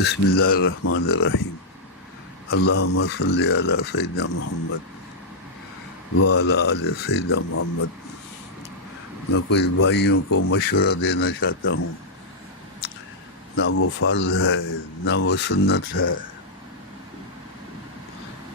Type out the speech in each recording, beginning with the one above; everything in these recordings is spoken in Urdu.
بسم اللہ الرحمن الرحیم اللہم صلی علی سیدنا محمد وعلی آل سیدنا محمد۔ میں کچھ بھائیوں کو مشورہ دینا چاہتا ہوں، نہ وہ فرض ہے نہ وہ سنت ہے،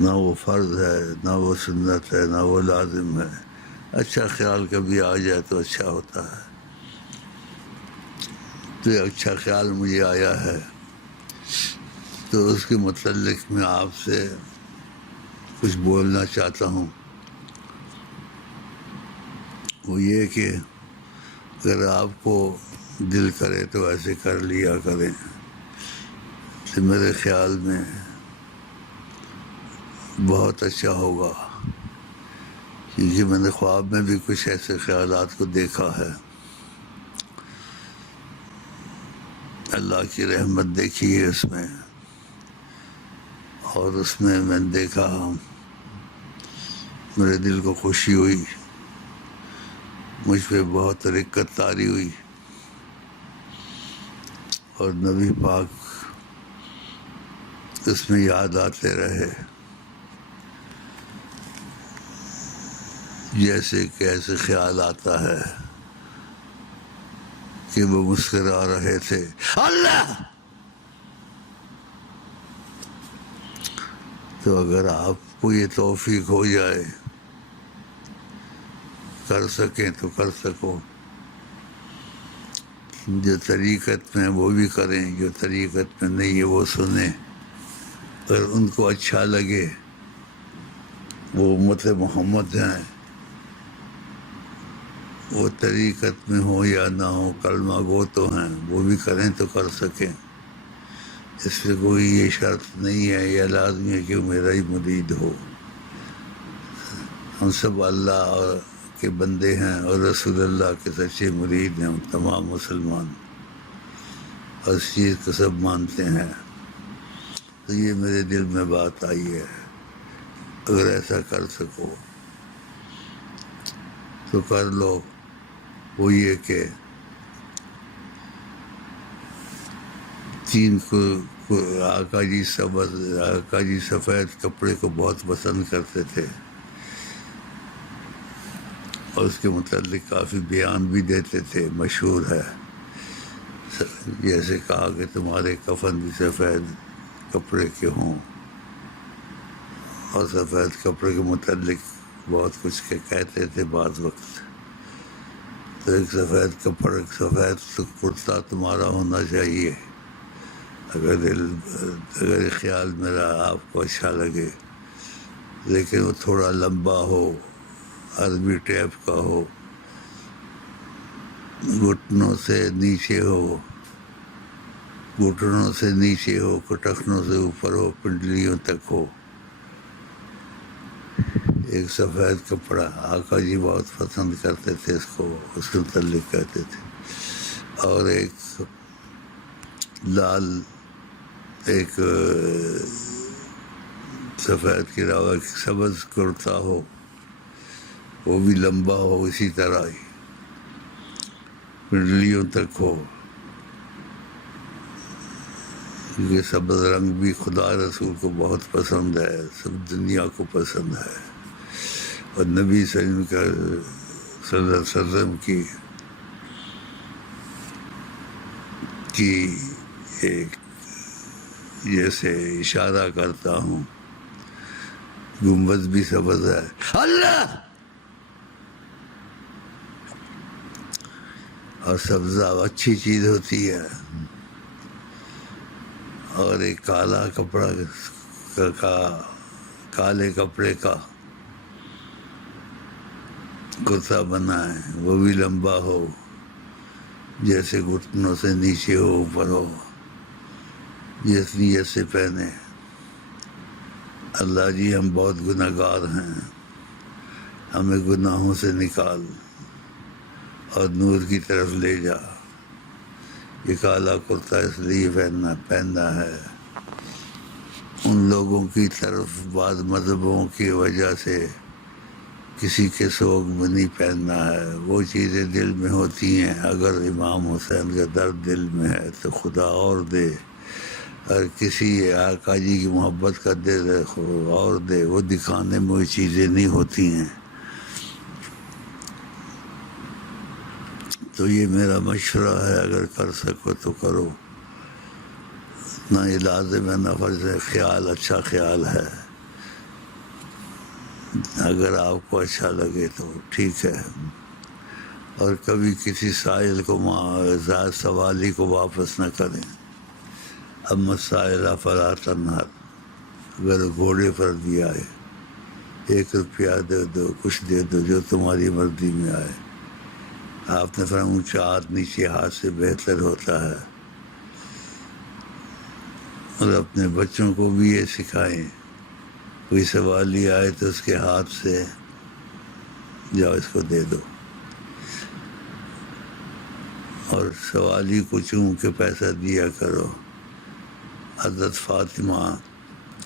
نہ وہ فرض ہے نہ وہ سنت ہے نہ وہ لازم ہے۔ اچھا خیال کبھی آ جائے تو اچھا ہوتا ہے، تو یہ اچھا خیال مجھے آیا ہے، تو اس کے متعلق میں آپ سے کچھ بولنا چاہتا ہوں۔ وہ یہ کہ اگر آپ کو دل کرے تو ایسے کر لیا کریں، تو میرے خیال میں بہت اچھا ہوگا، کیونکہ میں نے خواب میں بھی کچھ ایسے خیالات کو دیکھا ہے۔ اللہ کی رحمت دیکھی ہے اس میں، اور اس میں نے دیکھا میرے دل کو خوشی ہوئی، مجھ پہ بہت رقت طاری ہوئی، اور نبی پاک اس میں یاد آتے رہے، جیسے کہ ایسے خیال آتا ہے کہ وہ مسکرا رہے تھے اللہ۔ تو اگر آپ کو یہ توفیق ہو جائے، کر سکیں تو کر سکو، جو طریقت میں وہ بھی کریں، جو طریقت میں نہیں ہے وہ سنیں۔ اگر ان کو اچھا لگے، وہ امت محمد ہیں، وہ طریقت میں ہو یا نہ ہو، کلمہ گو تو ہیں، وہ بھی کریں تو کر سکیں۔ اس پہ کوئی یہ شرط نہیں ہے یا لازمی ہے کہ میرا ہی مرید ہو۔ ہم سب اللہ کے بندے ہیں اور رسول اللہ کے سچے مرید ہیں، ہم تمام مسلمان، اور اس چیز کو سب مانتے ہیں۔ تو یہ میرے دل میں بات آئی ہے، اگر ایسا کر سکو تو کر لو۔ وہ یہ کہ آقا جی سفید کپڑے کو بہت پسند کرتے تھے، اور اس کے متعلق کافی بیان بھی دیتے تھے، مشہور ہے۔ جیسے کہا کہ تمہارے کفن بھی سفید کپڑے کے ہوں، اور سفید کپڑے کے متعلق بہت کچھ کہتے تھے بعض وقت۔ تو ایک سفید کرتا تمہارا ہونا چاہیے، اگر خیال میرا آپ کو اچھا لگے، لیکن وہ تھوڑا لمبا ہو، عربی ٹیپ کا ہو، گھٹنوں سے نیچے ہو، کٹخنوں سے اوپر ہو، پنڈلیوں تک ہو، ایک سفید کپڑا۔ آقا جی بہت پسند کرتے تھے اس کو، اس کے متعلق کہتے تھے۔ اور ایک لال، ایک سفید کے علاوہ سبز کرتا ہو، وہ بھی لمبا ہو، اسی طرح ہی پنڈلیوں تک ہو، یہ سبز رنگ بھی خدا رسول کو بہت پسند ہے، سب دنیا کو پسند ہے، اور نبی صلی اللہ علیہ وسلم کی ایک جیسے اشارہ کرتا ہوں، گنبد بھی سبز ہے اللہ، اور سبزہ اچھی چیز ہوتی ہے۔ اور ایک کالا کپڑا کالے کپڑے کا کرتا بنا ہے، وہ بھی لمبا ہو، جیسے گھٹنوں سے نیچے ہو، اوپر ہو، جس نیت سے پہنے۔ اللہ جی ہم بہت گناہ گار ہیں، ہمیں گناہوں سے نکال اور نور کی طرف لے جا۔ یہ کالا کرتا اس لیے پہننا ہے، ان لوگوں کی طرف بعض مذہبوں کی وجہ سے کسی کے سوگ میں نہیں پہننا ہے، وہ چیزیں دل میں ہوتی ہیں۔ اگر امام حسین کا درد دل میں ہے تو خدا اور دے، اور کسی آقا جی کی محبت کا دے اور دے، وہ دکھانے میں وہ چیزیں نہیں ہوتی ہیں۔ تو یہ میرا مشورہ ہے، اگر کر سکو تو کرو، نہ یہ لازم ہے نہ فرض ہے، خیال اچھا خیال ہے، اگر آپ کو اچھا لگے تو ٹھیک ہے۔ اور کبھی کسی سائل کو سوالی کو واپس نہ کریں۔ اب مسائل فلا تنہر، اگر گھوڑے پر بھی آئے 1 روپیہ دے دو، کچھ دے دو، جو تمہاری مرضی میں آئے۔ آپ نے فرمایا اونچا ہاتھ نیچے ہاتھ سے بہتر ہوتا ہے۔ اور اپنے بچوں کو بھی یہ سکھائیں، کوئی سوالی آئے تو اس کے ہاتھ سے جاؤ اس کو دے دو، اور سوالی کو چون کے پیسہ دیا کرو۔ حضرت فاطمہ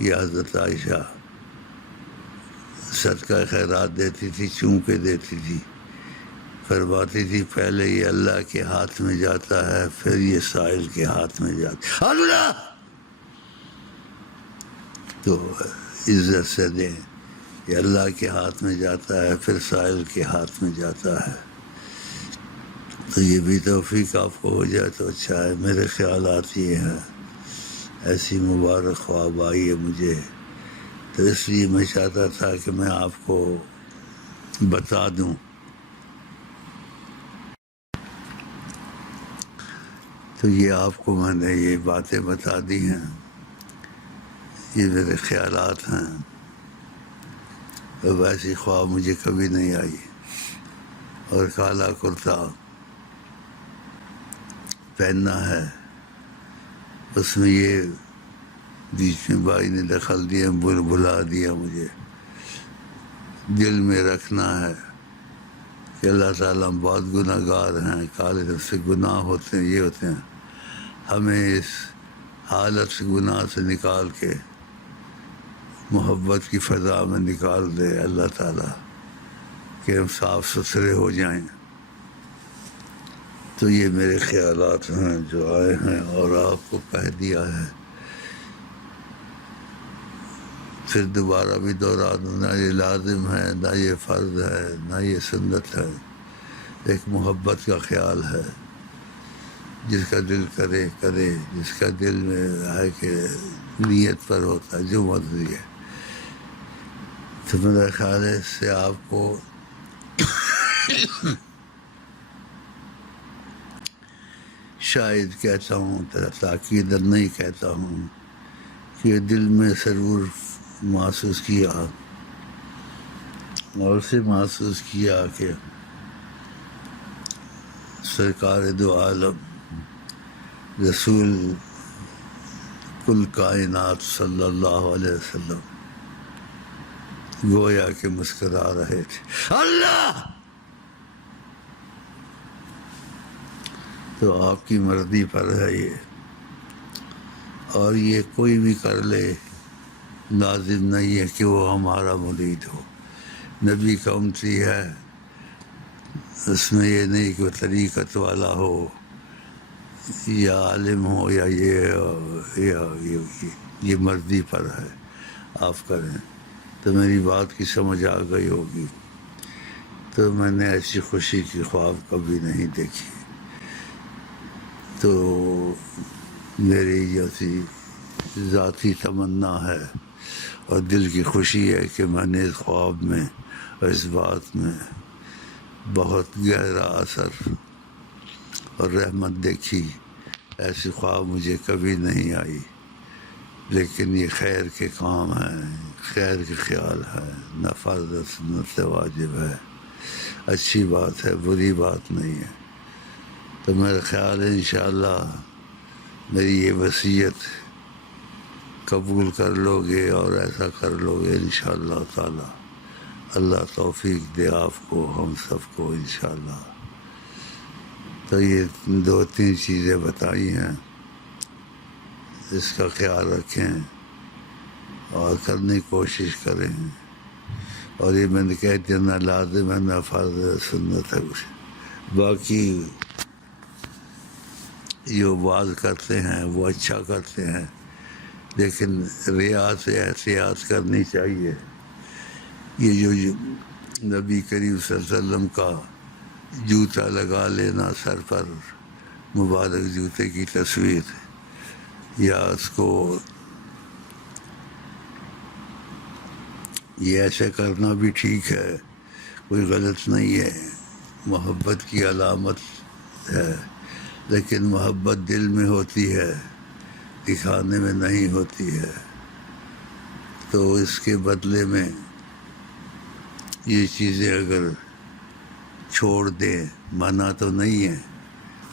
یا حضرت عائشہ صدقہ خیرات دیتی تھی، چون کے دیتی تھی، فرماتی تھی پہلے یہ اللہ کے ہاتھ میں جاتا ہے، پھر یہ سائل کے ہاتھ میں جاتا ہے۔ اللہ تو عزت سے دیں، یہ اللہ کے ہاتھ میں جاتا ہے، پھر سائل کے ہاتھ میں جاتا ہے۔ تو یہ بھی توفیق آپ کو ہو جائے تو اچھا ہے۔ میرے خیالات یہ ہیں، ایسی مبارک خواب آئی ہے مجھے، تو اس لیے میں چاہتا تھا کہ میں آپ کو بتا دوں۔ تو یہ آپ کو میں نے یہ باتیں بتا دی ہیں، یہ میرے خیالات ہیں۔ ویسی خواب مجھے کبھی نہیں آئی۔ اور کالا کرتا پہننا ہے، اس میں یہ بیچ میں بھائی نے دخل دیا، بلا دیا مجھے۔ دل میں رکھنا ہے کہ اللہ تعالیٰ ہم بہت گناہ گار ہیں، کالے سے گناہ ہوتے ہیں، یہ ہوتے ہیں، ہمیں اس حالت سے گناہ سے نکال کے محبت کی فضا میں نکال دے اللہ تعالیٰ، کہ ہم صاف ستھرے ہو جائیں۔ تو یہ میرے خیالات ہیں جو آئے ہیں اور آپ کو کہہ دیا ہے۔ پھر دوبارہ بھی دہرا دوں، نہ یہ لازم ہے، نہ یہ فرض ہے، نہ یہ سنت ہے، ایک محبت کا خیال ہے۔ جس کا دل کرے کرے، جس کا دل میں ہے کہ نیت پر ہوتا ہے، جو مرضی ہے۔ تو میرا خیال ہے اس سے آپ کو شاید کہتا ہوں، تاکید نہیں کہتا ہوں، کہ دل میں ضرور محسوس کیا، اور اسے محسوس کیا کہ سرکار دو عالم رسول کل کائنات صلی اللہ علیہ وسلم گویا کہ مسکرا رہے تھے۔ اللہ تو آپ کی مرضی پر ہے یہ، اور یہ کوئی بھی کر لے، لازم نہیں ہے کہ وہ ہمارا مرید ہو۔ نبی کا امتی ہے، اس میں یہ نہیں کہ وہ طریقت والا ہو یا عالم ہو یا یہ مرضی پر ہے، آپ کریں۔ تو میری بات کی سمجھ آ گئی ہوگی۔ تو میں نے ایسی خوشی کی خواب کبھی نہیں دیکھی۔ تو میری جیسی ذاتی تمنا ہے اور دل کی خوشی ہے کہ میں نے اس خواب میں اور اس بات میں بہت گہرا اثر اور رحمت دیکھی۔ ایسی خواب مجھے کبھی نہیں آئی، لیکن یہ خیر کے کام ہیں، خیر کے خیال ہے، نہ فرض سنت واجب ہے، اچھی بات ہے، بری بات نہیں ہے۔ تو میرا خیال ہے انشاءاللہ میری یہ وصیت قبول کر لو گے اور ایسا کر لو گے انشاءاللہ تعالی۔ اللہ توفیق دے آپ کو، ہم سب کو انشاءاللہ۔ تو یہ 2-3 چیزیں بتائی ہیں، اس کا خیال رکھیں اور کرنے کی کوشش کریں۔ اور یہ میں نے کہہ دیا، نہ لازم ہے نہ فرض ہے، سنت ہے کچھ۔ باقی جو باز کرتے ہیں وہ اچھا کرتے ہیں، لیکن ریا سے احتیاط کرنی چاہیے۔ یہ جو نبی کریم صلی اللہ علیہ وسلم کا جوتا لگا لینا سر پر، مبارک جوتے کی تصویر، یا اس کو یہ ایسے کرنا بھی ٹھیک ہے، کوئی غلط نہیں ہے، محبت کی علامت ہے، لیکن محبت دل میں ہوتی ہے، دکھانے میں نہیں ہوتی ہے۔ تو اس کے بدلے میں یہ چیزیں اگر چھوڑ دیں، منع تو نہیں ہے،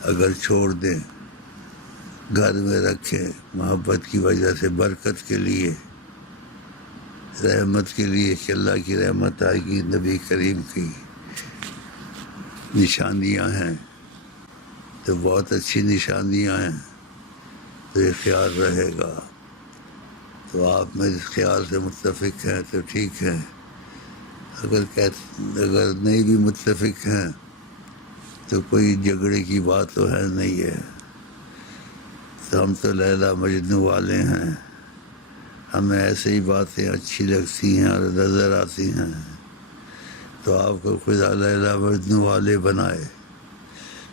اگر چھوڑ دیں، گھر میں رکھیں، محبت کی وجہ سے، برکت کے لیے، رحمت کے لیے کہ اللہ کی رحمت آئے گی، نبی کریم کی نشانیاں ہیں، تو بہت اچھی نشانیاں ہیں، تو یہ خیال رہے گا۔ تو آپ میرے خیال سے متفق ہیں تو ٹھیک ہے، اگر نہیں بھی متفق ہیں تو کوئی جھگڑے کی بات تو ہے نہیں ہے۔ تو ہم تو لیلا مجنوں والے ہیں، ہمیں ایسے ہی باتیں اچھی لگتی ہیں اور نظر آتی ہیں، تو آپ کو خدا لیلا مجنوں والے بنائے،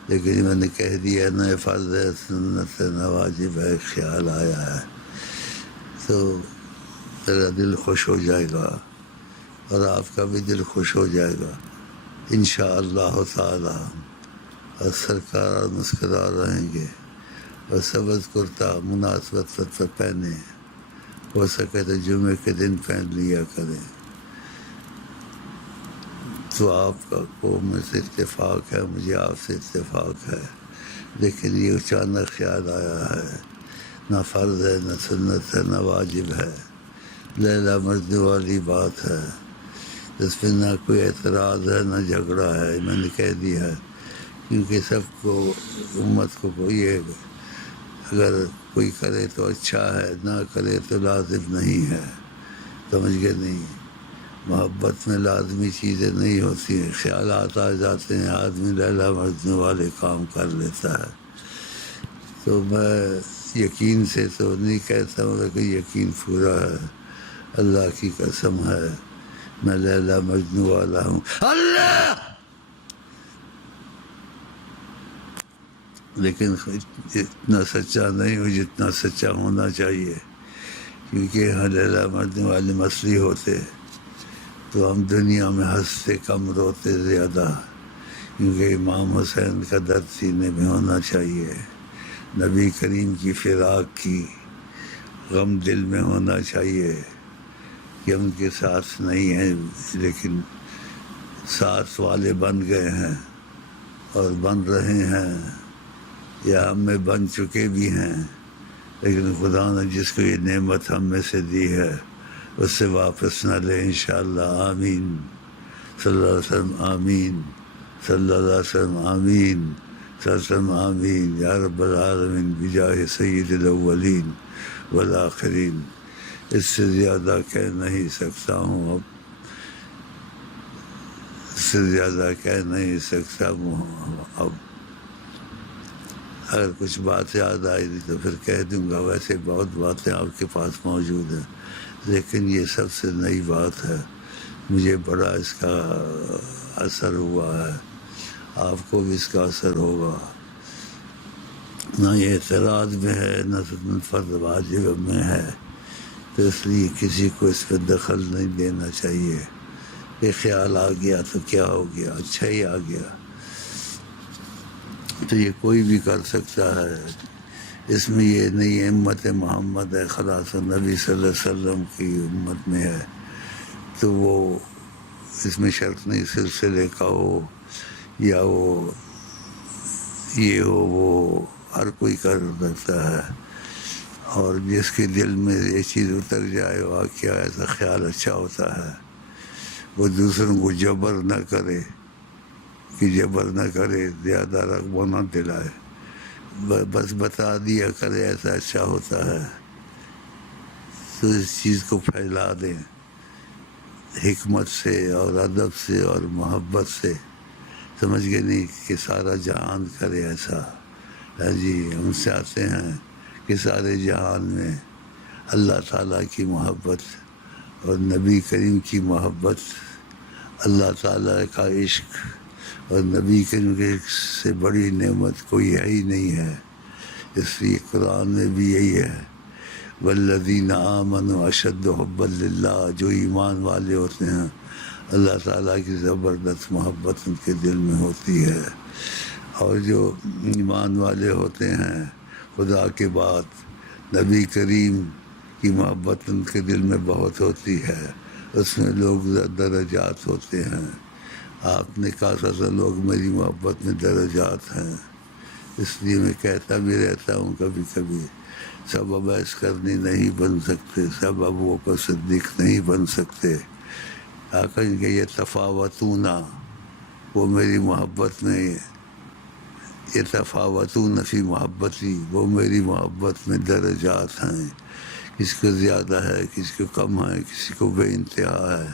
لیکن میں نے کہہ دیا نہ فرض ہے، سنت ہے، نہ واجب ہے، خیال آیا ہے، تو میرا دل خوش ہو جائے گا اور آپ کا بھی دل خوش ہو جائے گا انشاءاللہ تعالی۔ اور سرکار اور مسکرا رہیں گے، اور سبز کرتا مناسبت پر پہنے، ہو سکے تو جمعے کے دن پہن لیا کریں۔ تو آپ کا قوم سے اتفاق ہے، مجھے آپ سے اتفاق ہے، لیکن یہ اچانک خیال آیا ہے، نہ فرض ہے، نہ سنت ہے، نہ واجب ہے، لیلا مجنوں والی بات ہے، اس پہ نہ کوئی اعتراض ہے، نہ جھگڑا ہے، میں نے کہہ دیا ہے، کیونکہ سب کو، امت کو کوئی ہے، اگر کوئی کرے تو اچھا ہے، نہ کرے تو لازم نہیں ہے، سمجھ گئے؟ نہیں، محبت میں لازمی چیزیں نہیں ہوتی ہیں، خیالات آ جاتے ہیں، آدمی لیلا مجنوں والے کام کر لیتا ہے۔ تو میں یقین سے تو نہیں کہتا ہوں، لیکن یقین پورا ہے، اللہ کی قسم ہے، میں لیلا مجنوں والا ہوں، اللہ، لیکن اتنا سچا نہیں ہوں جتنا سچا ہونا چاہیے، کیونکہ یہاں لیلا مجنوں والے مصری ہوتے تو ہم دنیا میں ہنستے کم، روتے زیادہ، کیونکہ امام حسین کا درد سینے میں ہونا چاہیے، نبی کریم کی فراق کی غم دل میں ہونا چاہیے کہ ان کے ساتھ نہیں ہیں، لیکن ساتھ والے بن گئے ہیں اور بن رہے ہیں، یا ہم میں بن چکے بھی ہیں، لیکن خدا نے جس کو یہ نعمت ہم میں سے دی ہے اس سے واپس نہ لے انشاءاللہ، آمین، صلی اللہ علیہ وسلم آمین، صلی اللہ علیہ وسلم آمین، صلی اللہ علیہ وسلم آمین، یا رب العالمین، بجاہ سید الاولین والآخرین۔ اس سے زیادہ کہہ نہیں سکتا ہوں، اب اس سے زیادہ کہہ نہیں سکتا ہوں، اب اگر کچھ بات یاد آئی تو پھر کہہ دوں گا، ویسے بہت باتیں آپ کے پاس موجود ہیں، لیکن یہ سب سے نئی بات ہے، مجھے بڑا اس کا اثر ہوا ہے، آپ کو بھی اس کا اثر ہوگا۔ نہ یہ اعتراض میں ہے، نہ فرض واجب میں ہے، تو اس لیے کسی کو اس پہ دخل نہیں دینا چاہیے، کہ خیال آ گیا تو کیا ہو گیا، اچھا ہی آ گیا، تو یہ کوئی بھی کر سکتا ہے، اس میں یہ نہیں امت محمد ہے، خلاص نبی صلی اللہ علیہ وسلم کی امت میں ہے، تو وہ اس میں شرط نہیں سلسلے کا ہو، یا وہ یہ ہو، وہ ہر کوئی کر سکتا ہے، اور جس کے دل میں یہ چیز اتر جائے، واقعہ ایسا خیال اچھا ہوتا ہے، وہ دوسروں کو جبر نہ کرے، کہ جبر نہ کرے، زیادہ رغبہ نہ دلائے، بس بتا دیا کرے ایسا اچھا ہوتا ہے، تو اس چیز کو پھیلا دیں حکمت سے اور ادب سے اور محبت سے، سمجھ گئے؟ نہیں کہ سارا جہان کرے ایسا، ہاں جی، ہم چاہتے ہیں کہ سارے جہان میں اللہ تعالیٰ کی محبت اور نبی کریم کی محبت، اللہ تعالیٰ کا عشق اور نبی کریم کے عشق سے بڑی نعمت کوئی ہے ہی نہیں ہے۔ اس لیے قرآن میں بھی یہی ہے، والذین آمنوا اشد حبا للہ، جو ایمان والے ہوتے ہیں اللہ تعالیٰ کی زبردست محبت ان کے دل میں ہوتی ہے، اور جو ایمان والے ہوتے ہیں خدا کے بعد نبی کریم کی محبت ان کے دل میں بہت ہوتی ہے، اس میں لوگ درجات ہوتے ہیں۔ آپ نے کہا تھا لوگ میری محبت میں درجات ہیں، اس لیے میں کہتا بھی رہتا ہوں کبھی کبھی، سب اویس کرنی نہیں بن سکتے، سب ابو بکر صدیق نہیں بن سکتے، کہیں کہ یہ تفاوتون، وہ میری محبت میں، یہ تفاوتون فی محبتی، وہ میری محبت میں درجات ہیں، کسی کو زیادہ ہے، کسی کو کم ہے، کسی کو بے انتہا ہے،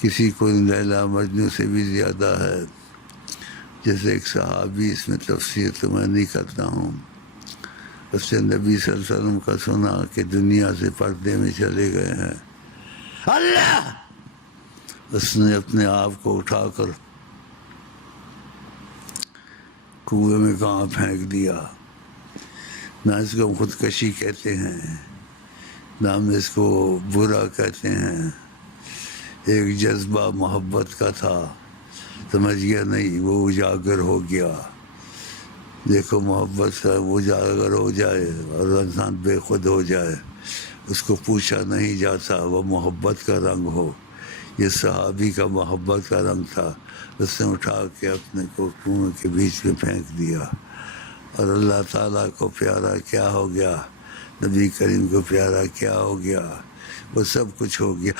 کسی کو لیلا مجنوں سے بھی زیادہ ہے۔ جیسے ایک صحابی، اس میں تفسیر تو میں نہیں کرتا ہوں، اس نے نبی صلی اللہ علیہ وسلم کا سنا کہ دنیا سے پردے میں چلے گئے ہیں، اللہ، اس نے اپنے آپ کو اٹھا کر کنویں میں کہاں پھینک دیا۔ نہ اس کو خودکشی کہتے ہیں، نہ ہم اس کو برا کہتے ہیں، ایک جذبہ محبت کا تھا، سمجھ گیا نہیں، وہ اجاگر ہو گیا۔ دیکھو محبت سے وہ اجاگر ہو جائے اور انسان بے خود ہو جائے، اس کو پوچھا نہیں جاتا، وہ محبت کا رنگ ہو۔ یہ صحابی کا محبت کا رنگ تھا، اس نے اٹھا کے اپنے کو کنویں کے بیچ میں پھینک دیا، اور اللہ تعالیٰ کو پیارا کیا ہو گیا، نبی کریم کو پیارا کیا ہو گیا، وہ سب کچھ ہو گیا۔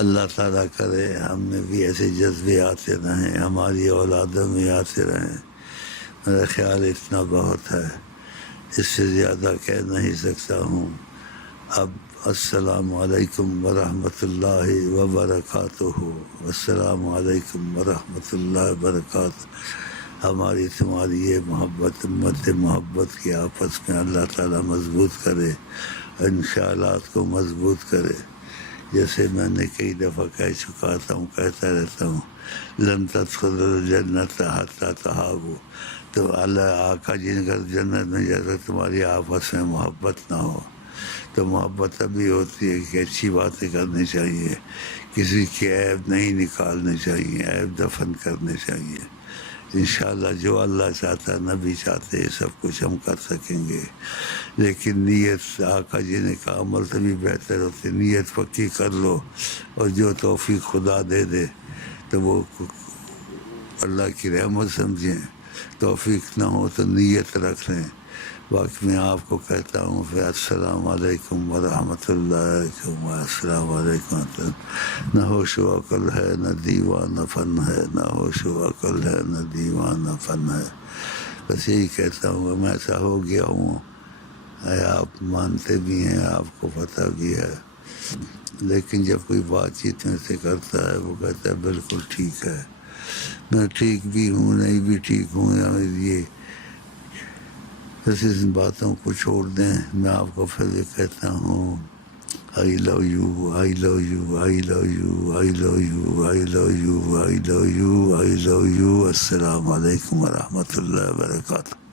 اللہ تعالیٰ کرے ہم میں بھی ایسے جذبے آتے رہیں، ہماری اولادوں میں آتے رہیں۔ میرا خیال اتنا بہت ہے، اس سے زیادہ کہہ نہیں سکتا ہوں۔ اب السلام علیکم ورحمۃ اللہ وبرکاتہ، السلام علیکم ورحمۃ اللہ وبرکاتہ۔ ہماری تمہاری یہ محبت، امت محبت کی آپس میں اللہ تعالیٰ مضبوط کرے، ان خیالات کو مضبوط کرے۔ جیسے میں نے کئی دفعہ کہہ چکا تھا ہوں، کہتا رہتا ہوں، لن تدخلوا الجنۃ حتی تحابوا، تو اللہ آقا جی نے اگر جنت میں جیسا تمہاری آپس میں محبت نہ ہو، تو محبت ابھی ہوتی ہے کہ اچھی باتیں کرنی چاہیے، کسی کی عیب نہیں نکالنی چاہیے، عیب دفن کرنے چاہیے۔ انشاءاللہ جو اللہ چاہتا ہے، نبی چاہتے، یہ سب کچھ ہم کر سکیں گے، لیکن نیت، آقا جی نے کہا عمل سے بھی بہتر ہوتی، نیت پکی کر لو، اور جو توفیق خدا دے دے تو وہ اللہ کی رحمت سمجھیں، توفیق نہ ہو تو نیت رکھ لیں۔ باقی میں آپ کو کہتا ہوں پھر السلام علیکم ورحمۃ اللہ، السلام علیکم۔ نہ ہوش و عقل ہے، نہ دیوانہ فن ہے، نہ ہوش و عقل ہے، نہ دیوانہ فن ہے۔ بس یہی کہتا ہوں، میں ایسا ہو گیا ہوں، آپ مانتے بھی ہیں، آپ کو پتہ بھی ہے، لیکن جب کوئی بات چیت میں سے کرتا ہے وہ کہتا ہے بالکل ٹھیک ہے، میں ٹھیک بھی ہوں، نہیں بھی ٹھیک ہوں، یا یہ بس ان باتوں کو چھوڑ دیں۔ میں آپ کو پھر یہ کہتا ہوں، I love you, I love you, I love you, I love you, I love you, I love you, I love you. السلام علیکم ورحمۃ اللہ وبرکاتہ۔